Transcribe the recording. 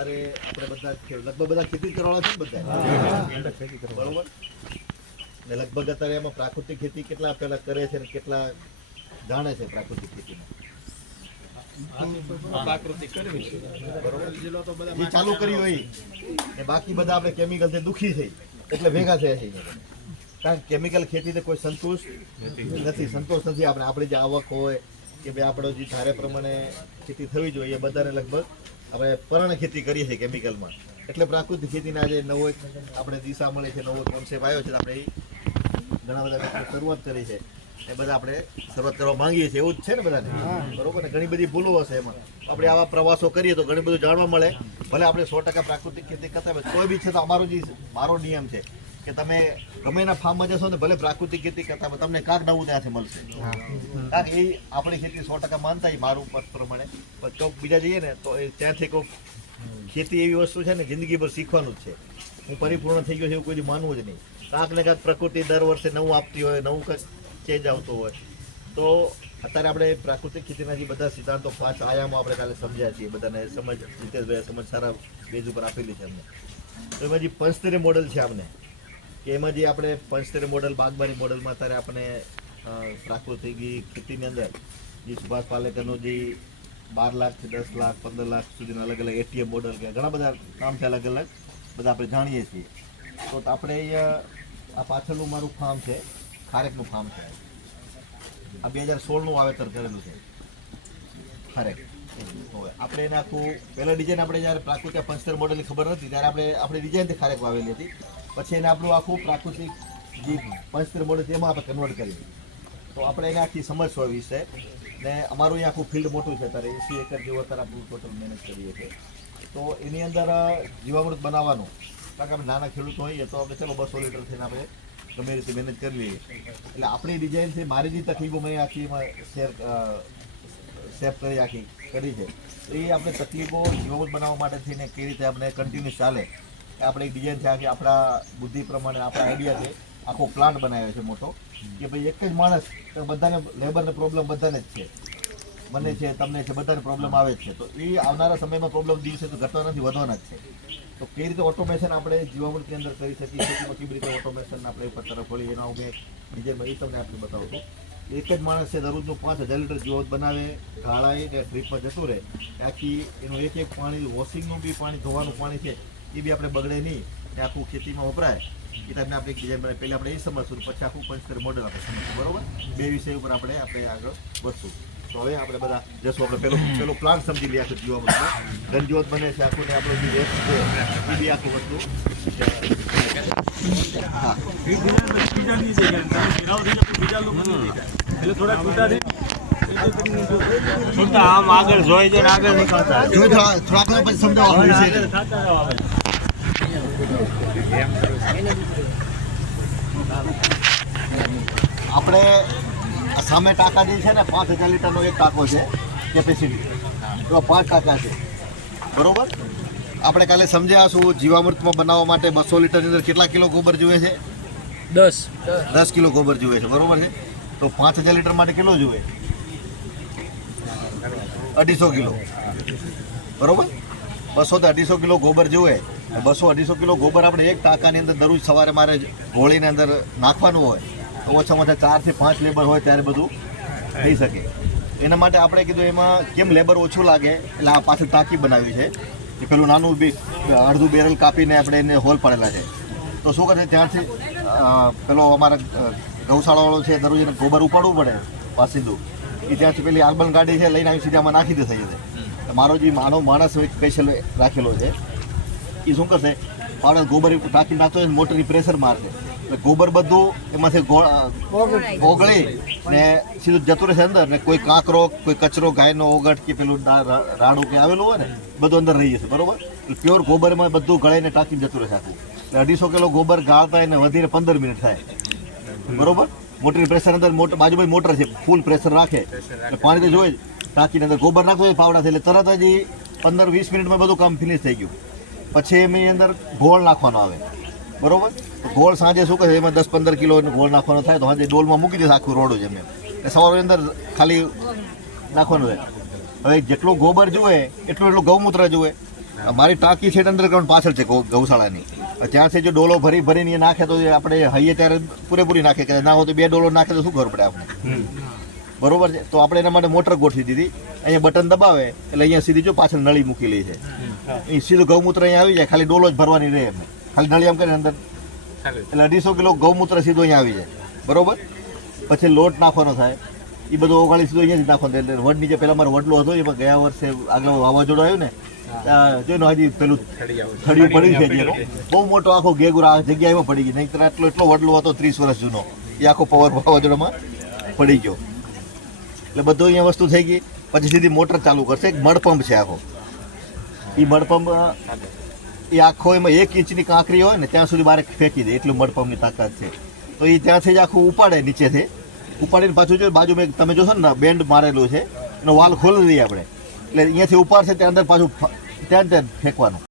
અત્યારે આપણે બધા લગભગ બધા ખેતી કરવાના છે બધા બરોબર ને લગભગ અત્યારે એમાં પ્રાકૃતિક ખેતી કેટલા પેલા કરે છે ને કેટલા જાણે છે પ્રાકૃતિક ખેતીમાં એ ચાલુ કરી હોય ને બાકી બધા આપણે કેમિકલથી દુઃખી થઈ એટલે ભેગા થયા છે કારણ કે કેમિકલ ખેતીને કોઈ સંતોષ નથી આપણી જે આવક હોય કે ભાઈ આપણો જે ધારે પ્રમાણે ખેતી થવી જોઈએ એ બધાને લગભગ આપણે પરણ ખેતી કરીએ છીએ કેમિકલમાં એટલે પ્રાકૃતિક ખેતીના જે નવો આપણે દિશા મળે છે નવો કોન્સેપ્ટ આવ્યો છે આપણે ઘણા બધા શરૂઆત કરી છે એ બધા આપણે શરૂઆત કરવા માંગીએ છીએ એવું જ છે ને બધાને બરોબર ને ઘણી બધી ભૂલો હશે એમાં આપણે આવા પ્રવાસો કરીએ તો ઘણું બધું જાણવા મળે ભલે આપણે 100% પ્રાકૃતિક ખેતી કરતા હોય કોઈ બી છે તો મારો નિયમ છે કે તમે ગમે એના ફાર્મમાં જશો ને ભલે પ્રાકૃતિક ખેતી કરતા હોય તમને કાંક નવું ત્યાંથી મળશે કારણ કે એ આપણી ખેતી 100% માનતા મારું મત પ્રમાણે પણ ચોક બીજા જઈએ ને તો એ ત્યાંથી કોઈ ખેતી એવી વસ્તુ છે ને જિંદગીભર શીખવાનું જ છે હું પરિપૂર્ણ થઈ ગયો છે એવું કોઈ માનવું જ નહીં કાંક ને કાંક પ્રકૃતિ દર વર્ષે નવું આપતી હોય નવું કંઈક ચેન્જ આવતો હોય તો અત્યારે આપણે પ્રાકૃતિક ખેતીના જે બધા સિદ્ધાંતો 5 આયામો આપણે કાલે સમજ્યા છીએ બધાને સમજ સારા બેઝ ઉપર આપેલી છે અમને તો એમાં જે પંચસ્તરીય મોડલ છે આપણે કે એમાં જે આપણે પંચસ્તરીય મોડલ બાગબારી મોડલમાં અત્યારે આપણે પ્રાકૃતિક ખેતીની અંદર જે સુભાષ પાલેકરનો જે 12 લાખથી 10 લાખ 15 લાખ સુધીના અલગ અલગ એટીએમ મોડલ કે ઘણા બધા કામ છે અલગ અલગ બધા આપણે જાણીએ છીએ તો આપણે આ પાછળનું મારું ફાર્મ છે ખારેકનું ફાર્મ છે આ 2016નું વાવેતર કરેલું છે ખારેક આપણે એને આખું પહેલાં ડિઝાઇન આપણે જ્યારે પ્રાકૃતિક પંચસ્તર મોડલની ખબર નથી ત્યારે આપણે ડિઝાઇનથી ખારેક વાવેલી હતી પછી એને આપણું આખું પ્રાકૃતિક જે પંચસ્તર મોડલ તેમાં આપણે કન્વર્ટ કર્યું તો આપણે એને આખી સમજ હોય વિશે ને અમારું અહીંયા આખું ફિલ્ડ મોટું છે અત્યારે 80 એકર જેવું અત્યારે આપણું ટોટલ મેનેજ કરીએ છીએ તો એની અંદર જીવામૃત બનાવવાનું કારણ કે આપણે નાના ખેડૂત હોઈએ તો આપણે ચલો 200 લીટર થઈને આપણે ગમે રીતે મહેનત કરી લઈએ એટલે આપણી ડિઝાઇન છે મારી જે તકલીફો મેં આખી એમાં શેર કરી આખી કરી છે એ આપણે તકલીફો જીવામૃત બનાવવા માટે થઈને કેવી રીતે આપણે કન્ટિન્યુઅસ ચાલે એ આપણે એક ડિઝાઇન છે આખી આપણા બુદ્ધિ પ્રમાણે આપણા આઈડિયા છે આખો પ્લાન્ટ બનાવ્યો છે મોટો કે ભાઈ એક જ માણસ બધાને લેબરને પ્રોબ્લેમ બધાને જ છે મને છે તમને છે બધાને પ્રોબ્લેમ આવે જ છે તો એ આવનારા સમયમાં પ્રોબ્લેમ દિવસે તો ઘટવા નથી વધવાના જ છે તો કેવી રીતે ઓટોમેશન આપણે જીવામૃતની અંદર કરી શકીએ છીએ કેવી રીતે ઓટોમેશન આપણે ઉપર તરફ વળી એના હું ડિઝાઇનમાં એ તમને આપણે બતાવું છું એક જ માણસ છે દરરોજનું 5000 લીટર જીવામૃત બનાવે ગાળાએ ને ડ્રીપમાં જતું રહે આખી એનું એક પાણી વોશિંગનું બી પાણી ધોવાનું પાણી છે એ બી આપણે બગડે નહીં ને આખું ખેતીમાં વપરાય એ તમને આપણે ડિઝાઇન બનાવી પહેલાં આપણે એ સમજશું પછી આખું પંચસ્તર મોડલ આપણે સમજશું બરોબર બે વિષય ઉપર આપણે આગળ વધશું તો હવે આપણે બધા જશું આપણે પેલો પ્લાન્ટ સમજી લઈએ આખું જીવામૃતમાં ઘનજીવત બને છે આખું ને આપણો જે વેસ્ટ છે એ બી આખું વસ્તુ આમ આગળ જોઈ જઈને આગળ નીકળતા થોડા પછી સમજાવવાનું આપણે સામે ટાંકા જે છે ને 5000 લીટરનો એક ટાંકો છે કેપેસિટી એમાં 5 ટાંકા છે બરોબર આપણે કાલે સમજ્યા છું જીવામૃતમાં બનાવવા માટે 200 લીટરની અંદર કેટલા કિલો ગોબર જોઈએ છે 10 કિલો ગોબર જોઈએ છે બરોબર છે તો 5000 લીટર માટે કેટલો જોઈએ 250 કિલો બરોબર 200 થી 250 કિલો ગોબર જોઈએ 200-250 કિલો ગોબર આપણે એક ટાંકાની અંદર દરરોજ સવારે મારે ગોળીની અંદર નાખવાનું હોય તો ઓછામાં ઓછા 4 થી 5 લેબર હોય ત્યારે બધું થઈ શકે એના માટે આપણે કીધું એમાં કેમ લેબર ઓછું લાગે એટલે આ પાછળ ટાંકી બનાવી છે એ પેલું નાનું અડધું બેરલ કાપીને આપણે એને હોલ પાડેલા છે તો શું કરે ત્યાંથી પેલો અમારા ગૌશાળાવાળો છે દરરોજ એને ગોબર ઉપાડવું પડે વાસીદું એ ત્યાંથી પેલી આર્બન ગાડી છે લઈને આવી સીધામાં નાખી દે થઈ જશે મારો જે માણસ સ્પેશિયલ રાખેલો છે એ શું કરશે પાવડર ગોબર ટાંકી નાખતો હોય મોટરની પ્રેશર મારશે એટલે ગોબર બધું એમાંથી ઓગળી ને સીધું જતું રહેશે અંદર ને કોઈ કાંકરો કોઈ કચરો ગાયનો ઓગટ કે પેલું રાડું કે આવેલું હોય ને બધું અંદર રહી જશે બરોબર એટલે પ્યોર ગોબરમાં બધું ગળાઈને ટાંકીને જતું રહેશે આખું એટલે 250 કિલો ગોબર ગાળતા એને વધીને 15 મિનિટ થાય બરોબર મોટરની પ્રેશર અંદર બાજુમાં મોટર છે ફૂલ પ્રેશર રાખે એટલે પાણી તો જોઈએ ટાંકીને અંદર ગોબર નાખતો હોય પાવડા એટલે તરત જ 15-20 મિનિટમાં બધું કામ ફિનિશ થઈ ગયું પછી એની અંદર ગોળ નાખવાનો આવે બરોબર ગોળ સાંજે શું કરે એમાં 10-15 કિલો ગોળ નાખવાનો થાય તો સાંજે ડોલમાં મૂકી દેશે આખું રોડું જમે એટલે સવારે અંદર ખાલી નાખવાનું રહે હવે જેટલું ગોબર જોઈએ એટલું ગૌમૂત્ર જોઈએ મારી ટાંકી છે અંડરગ્રાઉન્ડ પાછળ છે ગૌશાળાની. ત્યાંથી જો ડોલો ભરી ભરીને એ નાખે તો એ આપણે હઈએ ત્યારે પૂરેપૂરી નાખે કે ના હોય તો 2 ડોલો નાખે તો શું ખબર પડે આપણે. બરોબર છે. તો આપણે એના માટે મોટર ગોઠવી દીધી. અહીંયા બટન દબાવે એટલે અહીંયા સીધી જો પાછળ નળી મૂકેલી છે, એ સીધું ગૌમૂત્ર અહીંયા આવી જાય, ખાલી ડોલો જ ભરવાની રહે એમને. ખાલી નળી આમ કરીને અંદર એટલે 250 કિલો ગૌમૂત્ર સીધું અહીંયા આવી જાય. બરોબર. પછી લોટ નાખવાનો થાય, એ બધું ઓગાળી સીધું અહીંયા જ નાખવાનું. એટલે વડ નીચે પેલા મારો વડલો હતો, એમાં ગયા વર્ષે આગળ વાવાઝોડું આવ્યું ને જોઈને હજી પેલું થડિયું પડી છે જેનો બહુ મોટો આખો ગેગુર આ જગ્યા એમાં પડી ગઈ. નહીં એટલો વડલો હતો 30 વર્ષ જૂનો, એ આખો પવર વાવાઝોડામાં પડી ગયો. એટલે બધું અહીંયા વસ્તુ થઈ ગઈ. પછી સીધી મોટર ચાલુ કરશે. એક મડપંપ છે આખો, એ મડપંપ એ આખો એમાં 1 ઇંચની કાંકરી હોય ને ત્યાં સુધી બારે ફેંકી દે, એટલું મડપંપની તાકાત છે. તો એ ત્યાંથી જ આખું ઉપાડે, નીચેથી ઉપાડીને પાછું જો બાજુમાં તમે જોશો ને બેન્ડ મારેલું છે, એનો વાલ ખોલી દઈએ આપણે. એટલે અહીંયાથી ઉપાડશે ત્યાં અંદર પાછું ત્યાં ફેંકવાનું.